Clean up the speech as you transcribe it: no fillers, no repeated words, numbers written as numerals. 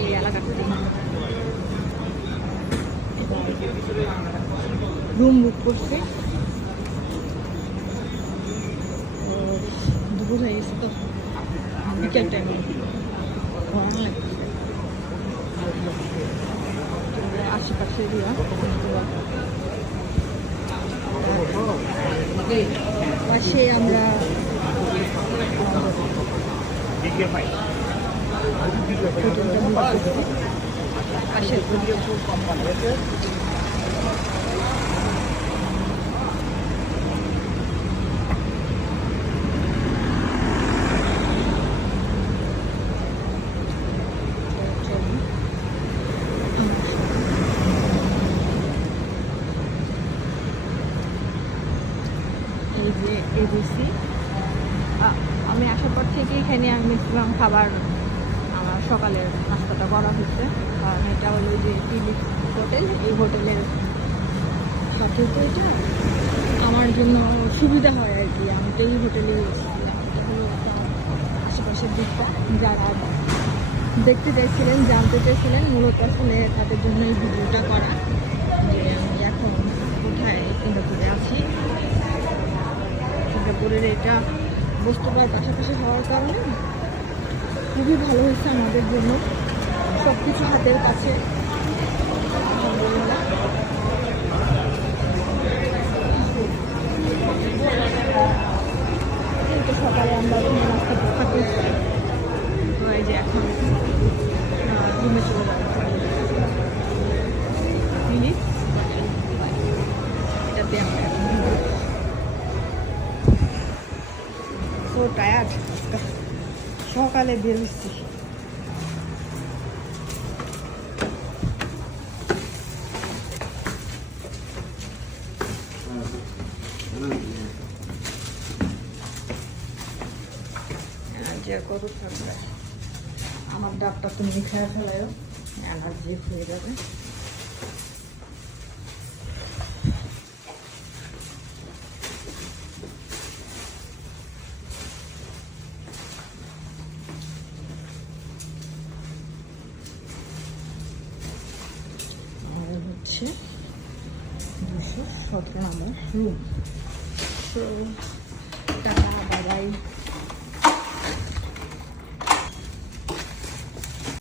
এই এলাকাটা room book করছি। দুপুর হয়ে গেছে তো বিকেল টাইমে গরম লাগছে। আশেপাশে এরিয়া পাশে আমরা পাশে এই যে এবিসি। আমি আসার পর থেকে এখানে আমি ম্যাক্সিমাম খাবার আমার সকালের নাস্তাটা করা হচ্ছে। কারণ এটা হলো যে টিলিপ হোটেল, এই হোটেলের সাথে তো এটা আমার জন্য সুবিধা হয় আর কি। আমি তো এই হোটেলে এসেছিলাম। এটা হলো আশেপাশের দিকটা যারা দেখতে চাইছিলেন, জানতে চাইছিলেন, মূলত আসলে তাদের জন্য এই ভিডিওটা করা, যে আমি এখন কোথায় সিঙ্গাপুরে আছি। সিঙ্গাপুরের এটা বস্তুটার পাশাপাশি হওয়ার কারণে খুবই ভালো হয়েছে আমাদের জন্য, সব কিছু হাতের কাছে। কিন্তু সকালে আমরা নাস্তা থাকি, এই যে এখন রুমে চলে যাবো। এটাতে আমরা সো টায়ার্ড, সকালে বেরোচ্ছি। কত থাকবে আমার ডাবটা তুমি খেয়ে ফেলায়ও, এনার্জি হয়ে যাবে। আর হচ্ছে 217 নম্বর রুম। তো টাটা, বাই বাই।